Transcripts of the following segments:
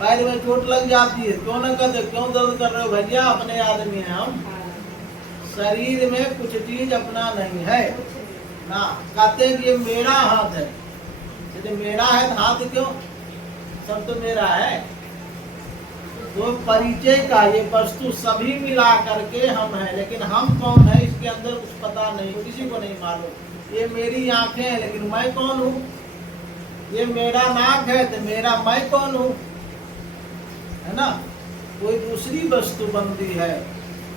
पैर में चोट लग जाती है, क्यों न कहते क्यों दर्द कर रहे हो भैया, अपने आदमी हैं हम, शरीर में कुछ चीज अपना नहीं है ना। कहते हैं कि ये मेरा हाथ है, यदि मेरा है तो हाथ क्यों, सब तो मेरा है। तो परिचय का ये वस्तु सभी मिला करके हम हैं, लेकिन हम कौन है इसके अंदर कुछ पता नहीं, किसी को नहीं मालूम। ये मेरी आंखें हैं लेकिन मैं कौन हूँ, ये मेरा नाक है तो मेरा मैं कौन हूँ, है ना। कोई दूसरी वस्तु बनती है।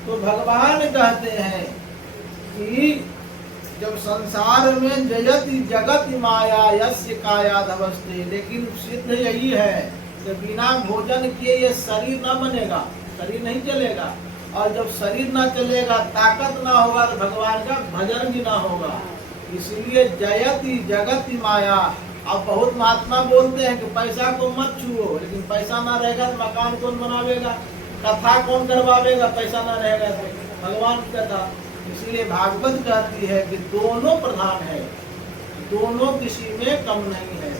तो भगवान कहते हैं कि जब संसार में जयति जगत माया यस्य कायाधवस्ते, लेकिन सिद्ध यही है कि बिना भोजन के ये शरीर न बनेगा, शरीर नहीं चलेगा, और जब शरीर न चलेगा, ताकत ना होगा तो भगवान का भजन भी ना होगा। इसलिए जयति जगत माया। अब बहुत महात्मा बोलते हैं कि पैसा को मत छुओ, लेकिन पैसा ना रहेगा तो मकान कौन बनावेगा, कथा कौन करवावेगा, पैसा ना रहेगा तो भगवान की कथा। इसलिए भागवत कहती है कि दोनों प्रधान है, दोनों किसी में कम नहीं है।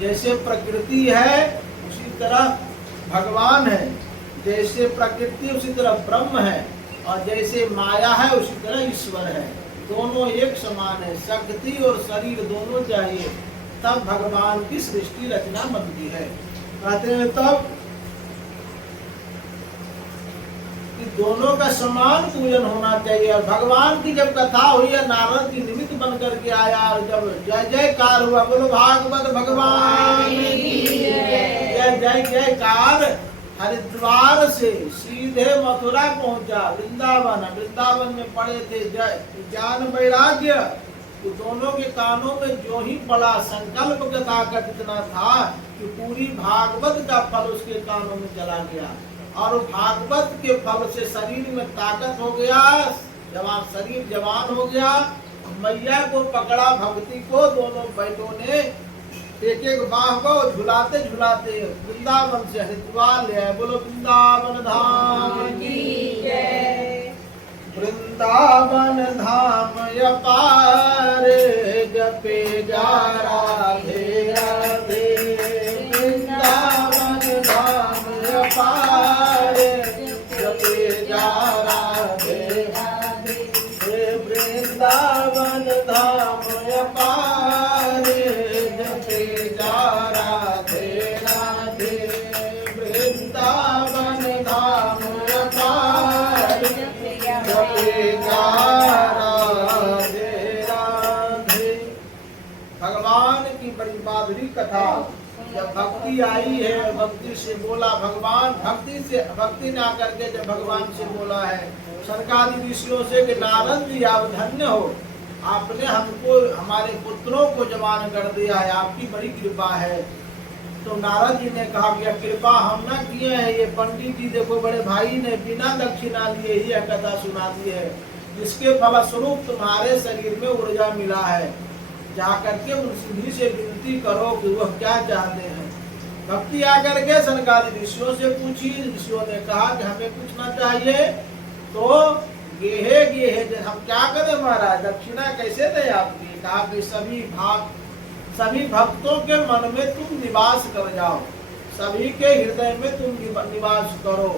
जैसे प्रकृति है उसी तरह भगवान है, जैसे प्रकृति उसी तरह ब्रह्म है, और जैसे माया है उसी तरह ईश्वर है। दोनों एक समान है, शक्ति और शरीर दोनों चाहिए, तब भगवान की सृष्टि रचना बनती है। कहते हैं तब कि दोनों का समान पूजन होना चाहिए। और भगवान की जब कथा हुई है, नारद की निमित्त बन करके आया, और जब जय जयकार हुआ, बोलो भागवत भगवान की जय जय जयकार, हरिद्वार से सीधे मथुरा पहुंचा, वृंदावन में पड़े थे ज्ञान वैराग्य। तो दोनों के कानों में जो ही पड़ा, संकल्प का ताकत इतना था कि पूरी भागवत का फल उसके कानों में चला गया, और भागवत के फल से शरीर में ताकत हो गया, जवान शरीर जवान हो गया। मैया को पकड़ा भक्ति को, दोनों बैठों ने एक एक बाह को झुलाते झुलाते वृंदावन से हरिद्वार ले आए। बोलो वृंदावन धाम की जय। वृंदावन धाम अपार, जपे जा राधे राधे। वृंदावन धाम अपार, जपे जा राधे राधे। वृंदावन धाम अपार, जपे जा राधे राधे। वृंदावन धाम अपार, जपे जा राधे राधे। भगवान की बड़ी माधुरी कथा। जब भक्ति आई है, भक्ति से बोला भगवान, भक्ति ने आकर के जब भगवान से बोला है सनकादि ऋषियों से कि नारद जी आप धन्य हो, आपने हमको हमारे पुत्रों को जवान कर दिया है, आपकी बड़ी कृपा है। तो नारद जी ने कहा कि कृपा हम ना किए हैं, ये पंडित जी देखो बड़े भाई ने बिना दक्षिणा लिए ही यह कथा सुना दी है, जिसके फलस्वरूप तुम्हारे शरीर में ऊर्जा मिला है। जाकर के उन्हीं से विनती करो कि वह क्या चाहते हैं। भक्ति आकर के सनकादि ऋषियों से पूछी, ऋषियों ने कहा कि हमें पूछना चाहिए। तो गेहे गेहे हम क्या करें महाराज, दक्षिणा कैसे दें आपकी। कहा कि सभी भक्तों के मन में तुम निवास कर जाओ, सभी के हृदय में तुम निवास करो।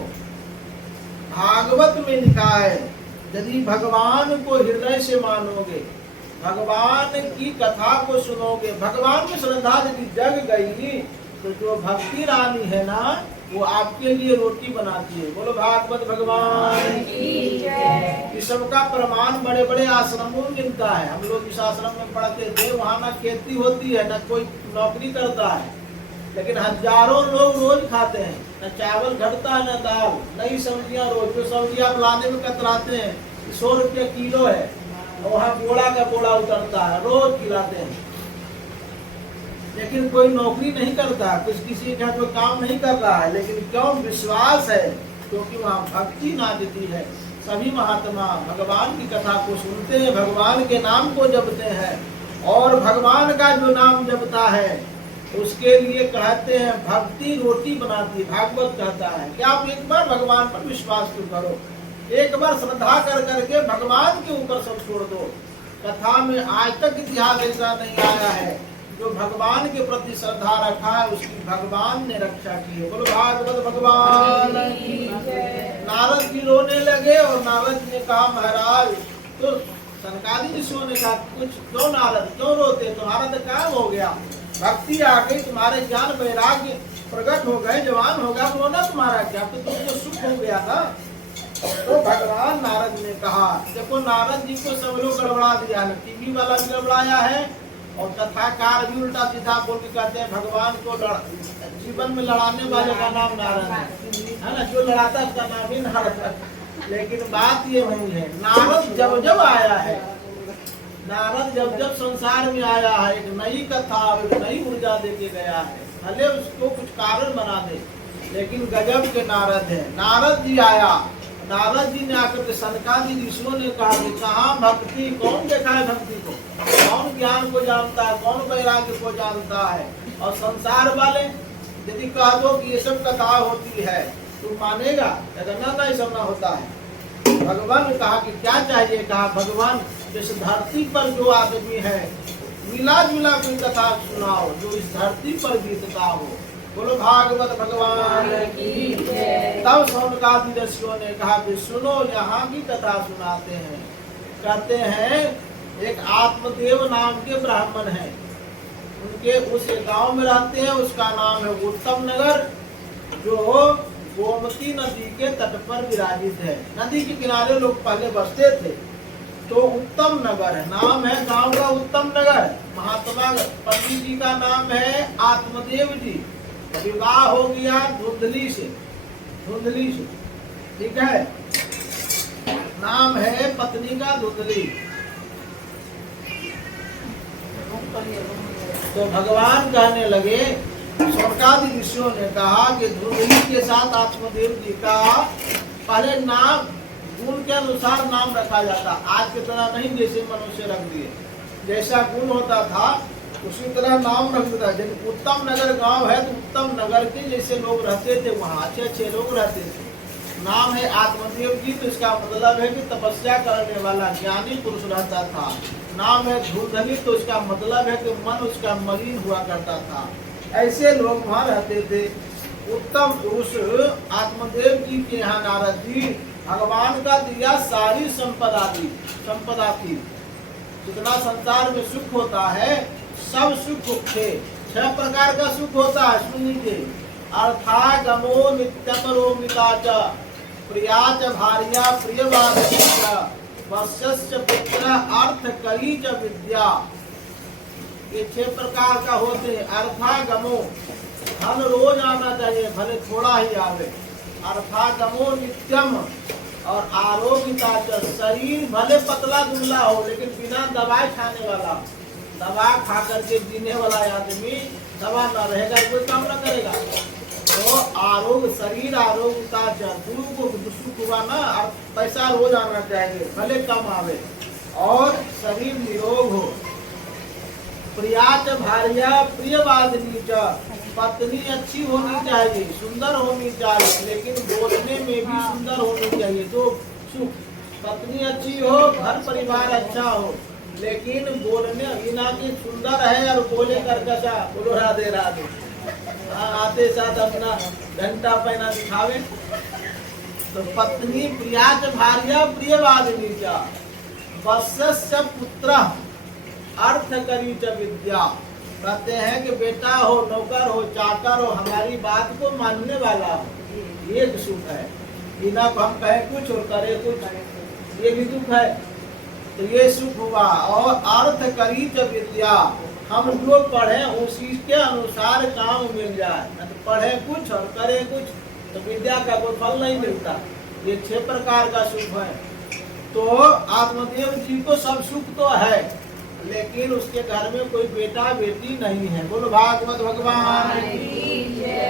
भागवत में लिखा है यदि भगवान को हृदय से मानोगे, भगवान की कथा को सुनोगे, भगवान में श्रद्धा यदि जग गई, तो जो भक्ति रानी है ना वो आपके लिए रोटी बनाती है। बोलो भागवत भगवान की जय। इस सबका प्रमाण बड़े बड़े आश्रमों में मिलता है। हम लोग इस आश्रम में पढ़ते थे, वहाँ ना खेती होती है, न कोई नौकरी करता है, लेकिन हजारों लोग रोज खाते हैं, न चावल घटता है न दाल, नई सब्जियां रोज। जो सब्जियां लाने में कतराते हैं, 100 रुपये किलो है, और वहाँ बोड़ा का बोड़ा उतरता है, रोज खिलाते हैं। लेकिन कोई नौकरी नहीं करता, कुछ किसी का कोई काम नहीं कर रहा है, लेकिन क्यों विश्वास है, क्योंकि वहाँ भक्ति नाचती है। सभी महात्मा भगवान की कथा को सुनते हैं, भगवान के नाम को जपते हैं, और भगवान का जो नाम जपता है उसके लिए कहते हैं भक्ति रोटी बनाती। भागवत कहता है कि आप एक बार भगवान पर विश्वास तो करो, एक बार श्रद्धा कर करके भगवान के ऊपर सब छोड़ दो। कथा में आज तक इतिहास ऐसा नहीं आया है जो भगवान के प्रति श्रद्धा रखा है उसकी भगवान ने रक्षा की है। बोलो भागवत भगवान की। नारद जी रोने लगे और नारद जी ने कहा महाराज, तो सनकादि ऋषियों ने कहा कुछ क्यों नारद क्यों रोते, तुम्हारा तो काम हो गया, भक्ति आ गई, तुम्हारे ज्ञान वैराग्य प्रकट हो गए, जवान हो गया, रोना तुम्हारा क्या, तो तुमको सुख हो गया था। तो भगवान नारद ने कहा, देखो नारद जी को सब लोग गड़बड़ा दिया है, टीवी वाला भी गड़बड़ाया है और कथाकार भी उल्टा सीधा बोल के कहते हैं भगवान को जीवन में लड़ाने वाले का नाम नारद है ना, जो लड़ाता उसका नाम ही नारद है। लेकिन बात ये नहीं है, नारद जब जब आया है, नारद जब जब संसार में आया है, एक नई कथा एक नई ऊर्जा देके गया है, भले उसको कुछ कारण बना दे, लेकिन गजब के नारद है। नारद जी आया, नारद जी ने आकर के सनकादि ऋषियों ने कहा कि कहाँ भक्ति, कौन देखा है भक्ति को, कौन ज्ञान को जानता है, कौन वैराग्य को जानता है। और संसार वाले यदि कह दो कि ये सब कथा होती है तू मानेगा, ना ये सब ना होता है। भगवान ने कहा कि क्या चाहिए, कहा भगवान इस धरती पर जो आदमी है मिला जुला कोई कथा सुनाओ जो इस धरती पर बीतता हो। बोलो भागवत भगवान की। तब सनकादि ऋषियों ने कहा कि सुनो यहाँ की कथा सुनाते हैं। कहते हैं एक आत्मदेव नाम के ब्राह्मण हैं, उनके उस गांव में रहते हैं, उसका नाम है उत्तम नगर, जो गोमती नदी के तट पर विराजित है। नदी के किनारे लोग पहले बसते थे, तो उत्तम नगर है, नाम है गांव का उत्तम नगर। महात्मा पंडित जी का नाम है आत्मदेव जी। विवाह हो गया धुंधली से, ठीक है, नाम है पत्नी का धुंधली। तो भगवान कहने लगे, सनकादि ऋषियों ने कहा कि धुंधली के साथ आत्मदेव जी का पहले नाम गुण के अनुसार नाम रखा जाता, आज की तरह नहीं जैसे मनुष्य रख दिए, जैसा गुण होता था उसी तरह नाम रख देता। जब उत्तम नगर गांव है तो उत्तम नगर के जैसे लोग रहते थे, वहाँ अच्छे अच्छे लोग रहते थे। नाम है आत्मदेव जी, तो इसका मतलब है कि तपस्या करने वाला ज्ञानी पुरुष रहता था। नाम है धुंधली, तो इसका मतलब है कि मन उसका मलिन हुआ करता था। ऐसे लोग वहाँ रहते थे। उत्तम पुरुष आत्मदेव जी के यहाँ नारद जी भगवान का दिया सारी संपदा थी। जितना संसार में सुख होता है सब सुख थे। 6 प्रकार का सुख होता है, सुन लीजिए। अर्था गमो नित्यम रोमिता च प्रिया च भार्या प्रियवादिनी च वश्यस्य पुत्र अर्थ करी च विद्या। ये 6 प्रकार का होते हैं। अर्था गमो, धन रोज आना चाहिए, भले थोड़ा ही आवे। अर्था गमो नित्यम, और आरोग्यता च, शरीर भले पतला दुबला हो लेकिन बिना दवाई खाने वाला, दवा खा करके जीने वाला आदमी दवा न रहेगा कोई काम न करेगा। तो आरोग्य, शरीर आरोग्यता च, सुख हुआ ना, पैसा रोज आना चाहिए भले कम आवे, और शरीर निरोग हो। प्रिया च भार्या प्रियवादिनी च, पत्नी अच्छी होनी चाहिए, सुंदर होनी चाहिए, लेकिन बोलने में भी सुंदर होनी चाहिए। तो सुख, पत्नी अच्छी हो, घर परिवार अच्छा हो, लेकिन बोलने बिना की सुंदर है और बोले करकशा, बोलो राधे राधे, आते साथ अपना घंटा पहना दिखावे। तो पत्नी प्रिया च भार्या प्रियवादिनी च वश्यस्य पुत्र अर्थ करी च विद्या। कहते हैं कि बेटा हो, नौकर हो, चाकर हो, हमारी बात को मानने वाला हो, ये सुख है। बिना हम कहे कुछ और करे कुछ, ये भी दुख है। तो ये सुख हुआ। और अर्थ करी च विद्या, हम जो पढ़े उसी के अनुसार काम मिल जाए। तो पढ़े कुछ और करे कुछ तो विद्या का कोई फल नहीं मिलता। ये 6 प्रकार का सुख है। तो आत्मदेव जी को सब सुख तो है, लेकिन उसके घर में कोई बेटा बेटी नहीं है। बोलो भागवत भगवान।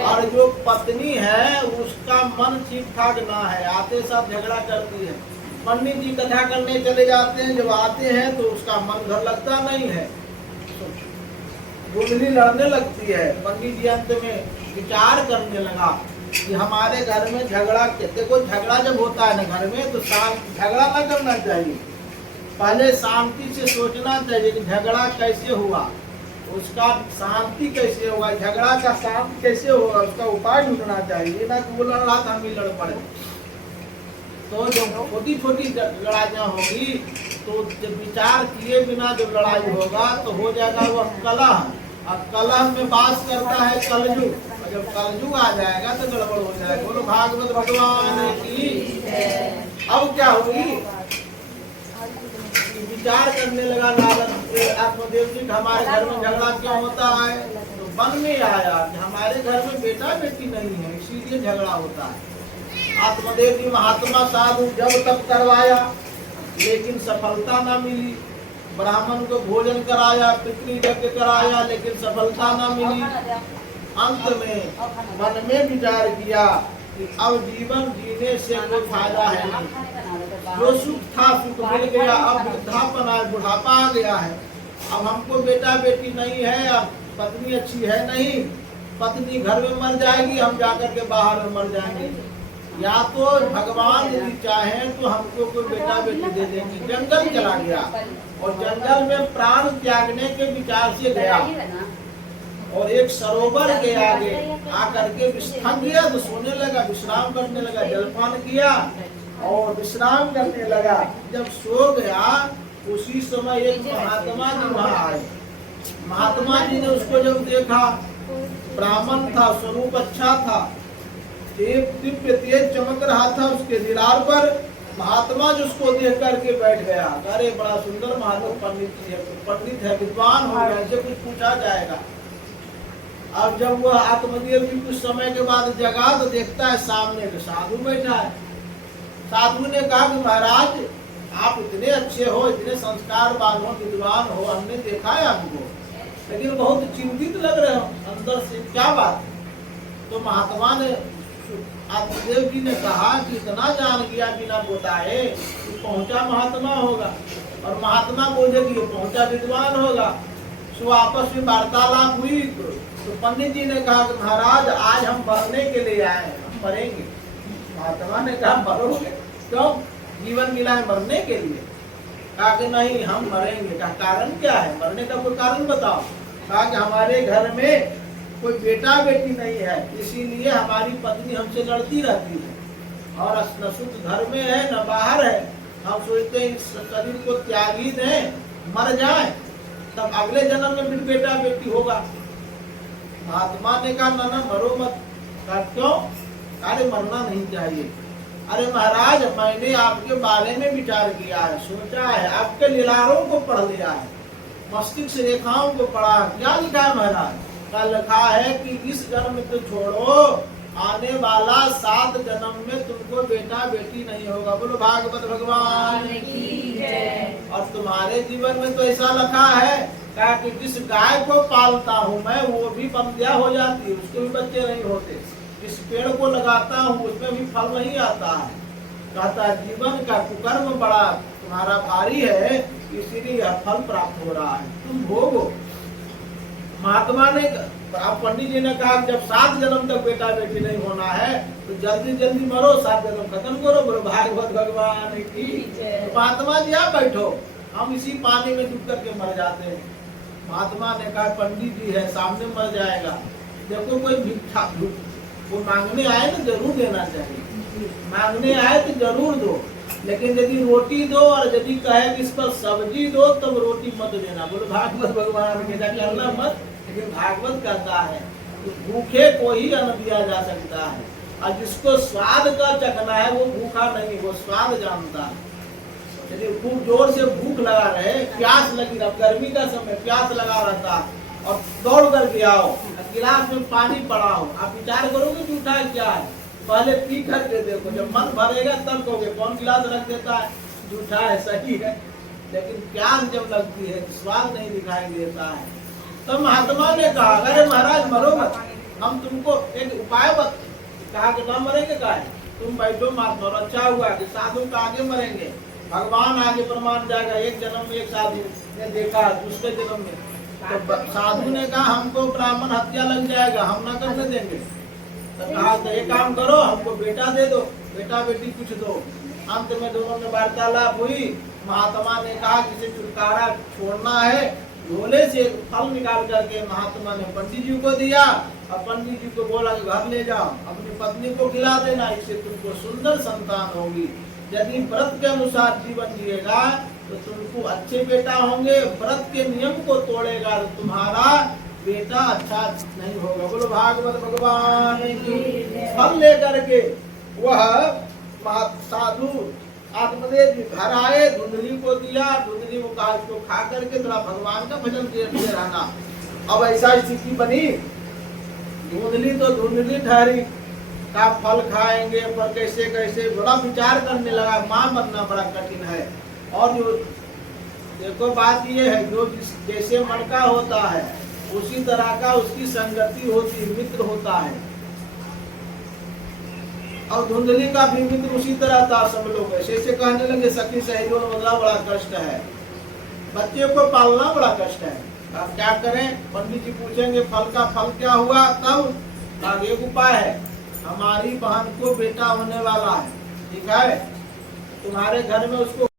और जो पत्नी है उसका मन ठीक ठाक ना है, आते साथ झगड़ा करती है। पंडित जी कथा करने चले जाते हैं, जब आते हैं तो उसका मन घर लगता नहीं है, गुंडली लड़ने लगती है। पंडित जी अंत में विचार करने लगा कि हमारे घर में झगड़ा, देखो झगड़ा जब होता है ना घर में, तो झगड़ा ना करना चाहिए, पहले शांति से सोचना चाहिए कि झगड़ा कैसे हुआ, उसका शांति कैसे होगा, झगड़ा का शांति कैसे होगा, उसका उपाय ढूंढना चाहिए ना कि वो लड़ रहा था हम ही लड़ पड़े। तो जो छोटी छोटी लड़ाइयाँ होगी तो जब विचार किए बिना जब लड़ाई होगा तो हो जाएगा वह कलह। अब कलह में वास करता है कलयुग, और जब कलयुग आ जाएगा तो गड़बड़ हो जाएगा। बोलो भागवत भगवान की। अब क्या होगी, विचार करने लगा नारद आत्मदेव जी हमारे घर में झगड़ा क्यों होता है। तो मन में आया कि हमारे घर में बेटा बेटी नहीं है इसीलिए झगड़ा होता है। आत्मदेव जी महात्मा साधु जब तक करवाया लेकिन सफलता ना मिली। ब्राह्मण को भोजन कराया, पितृ यज्ञ कराया, लेकिन सफलता ना मिली। अंत में मन में विचार किया कि अब जीवन जीने से कोई फायदा है नहीं। जो सुख था सुख मिल गया, अब वृद्धापन आया, बुढ़ापा आ गया है। अब हमको बेटा बेटी नहीं है, अब पत्नी अच्छी है नहीं, पत्नी घर में मर जाएगी, हम जाकर के बाहर में मर जाएंगे। या तो भगवान यदि चाहें तो हमको कोई बेटा बेटी दे देंगे। जंगल चला गया और जंगल में प्राण त्यागने के विचार से गया और एक सरोवर के आगे आकर के थक गया तो सोने लगा, विश्राम करने लगा, जलपान किया और विश्राम करने लगा। जब सो गया उसी समय एक महात्मा जी वहाँ आए। महात्मा जी ने उसको जब देखा, ब्राह्मण था, स्वरूप अच्छा था, दिव्य तेज चमक रहा था उसके दीदार पर। महात्मा जी उसको देख करके बैठ गया। अरे बड़ा सुंदर महात्मा पंडित है, विद्वान हो गया, इनसे कुछ पूछा जाएगा। अब जब वह आत्मदेव जी कुछ समय के बाद जगा तो देखता है सामने तो साधु बैठा है। साधु ने कहा कि महाराज आप इतने अच्छे हो, इतने संस्कारवान हो, विद्वान हो, हमने देखा है आपको, लेकिन बहुत चिंतित लग रहे हो अंदर से, क्या बात। तो महात्मा ने आत्मदेव जी ने कहा कि इतना जान गया बिना बताए कि पहुंचा महात्मा होगा, और महात्मा बोले कि ये पहुंचा विद्वान होगा। सो आपस में वार्तालाप हुई तो पंडित जी ने कहा कि महाराज आज हम मरने के लिए आए हैं, हम मरेंगे। महात्मा ने कहा मरोगे क्यों, जीवन मिला है मरने के लिए। कहा कि नहीं हम मरेंगे। कहा कारण क्या है, मरने का कोई कारण बताओ। कहा कि हमारे घर में कोई बेटा बेटी नहीं है, इसीलिए हमारी पत्नी हमसे लड़ती रहती है और न शुद्ध घर में है न बाहर है। हम सोचते हैं इस शरीर को त्याग ही दें, मर जाए, तब अगले जन्म में फिर बेटा बेटी होगा। महात्मा ने कहा ना मरो मत। कहा क्यों। अरे मरना नहीं चाहिए। अरे महाराज मैंने आपके बारे में विचार किया है, सोचा है, आपके लीलारों को पढ़ लिया है, मस्तिष्क रेखाओं को पढ़ा। क्या लिखा है महाराज, क्या लिखा है कि इस जन्म तो छोड़ो, आने वाला 7 जन्म में तुमको बेटा बेटी नहीं होगा। बोलो भागवत भगवान की जय। और तुम्हारे जीवन में तो ऐसा लिखा है कहा कि जिस गाय को पालता हूँ मैं वो भी बंध्या हो जाती है, उसके भी बच्चे नहीं होते। जिस पेड़ को लगाता हूँ उसमें भी फल नहीं आता है। कहता जीवन का कुकर्म बड़ा तुम्हारा भारी है, इसीलिए यह फल प्राप्त हो रहा है, तुम भोगो। महात्मा ने पंडित जी ने कहा जब 7 जन्म तक बेटा बेटी नहीं होना है तो जल्दी जल्दी मरो, 7 जन्म खत्म करो। बोलो भागवत भगवान की। तो महात्मा जी आप बैठो, हम इसी पानी में डूब करके मर जाते हैं। महात्मा ने कहा पंडित जी है सामने मर जाएगा, देखो कोई भिक्षा वो मांगने आए तो जरूर देना चाहिए, मांगने आए तो जरूर दो, लेकिन यदि रोटी दो और यदि कहे कि इस पर सब्जी दो तब रोटी मत देना। बोलो भागवत भगवान के करना मत। लेकिन भागवत कहता है तो भूखे को ही अन्न दिया जा सकता है, और जिसको स्वाद का चखना है वो भूखा नहीं, वो स्वाद जानता है। यदि खूब जोर से भूख लगा रहे, प्यास लगी रहा, गर्मी का समय प्यास लगा रहता और दौड़ करके आओ, गिलास में पानी पड़ा हो, आप विचार करोगे झूठा है क्या है, पहले पी करके देखो, जब मन भरेगा तब कहोगे कौन गिलास रख देता है, झूठा है सही है। लेकिन प्यास जब लगती है स्वाद नहीं दिखाई देता है। तो महात्मा ने कहा अरे महाराज मरो मत, हम तुमको एक उपाय कहा कि ना मरेंगे का है, तुम बैठो महात्मा। और अच्छा हुआ कि साधु का आगे मरेंगे, भगवान आगे प्रमाण जाएगा। एक जन्म में एक साधु ने देखा, दूसरे जन्म में तो साधु ने कहा हमको ब्राह्मण हत्या लग जाएगा, हम ना करने देंगे। तो कहा तो एक काम करो, हमको बेटा दे दो, बेटा बेटी कुछ दो। अंत में दोनों में वार्तालाप हुई। महात्मा ने कहा किसी छुटकारा छोड़ना है, झोले से एक फल निकाल करके महात्मा ने पंडित जी को दिया और पंडित जी को बोला कि घर ले जाओ, अपनी पत्नी को खिला देना, इससे तुमको सुंदर संतान होगी। यदि व्रत के अनुसार जीवन जिएगा तो तुमको अच्छे बेटा होंगे, व्रत के नियम को तोड़ेगा तो तुम्हारा बेटा अच्छा नहीं होगा। बोलो भागवत भगवान की। फल लेकर के वह साधु आत्मदेव जी घर आए, धुंधली को दिया, धुंधली को कहा इसको खा करके थोड़ा भगवान का भजन करते रहना। अब ऐसा स्थिति बनी, धुंधली तो धुंधली ठहरी, का फल खाएंगे पर कैसे कैसे बड़ा विचार करने लगा, मां बनना बड़ा कठिन है। और जो देखो बात ये है, जो जैसे मन का होता है उसी तरह का उसकी संगति होती है, मित्र होता है। और धुंधली का भी मित्र उसी तरह था। सब लोग ऐसे ऐसे कहने लगे सखी सहेलियों में बड़ा कष्ट है, बच्चे को पालना बड़ा कष्ट है, अब क्या करें। पंडित जी पूछेंगे फल का फल क्या हुआ, तब आगे एक उपाय है, हमारी बहन को बेटा होने वाला है, ठीक है, तुम्हारे घर में उसको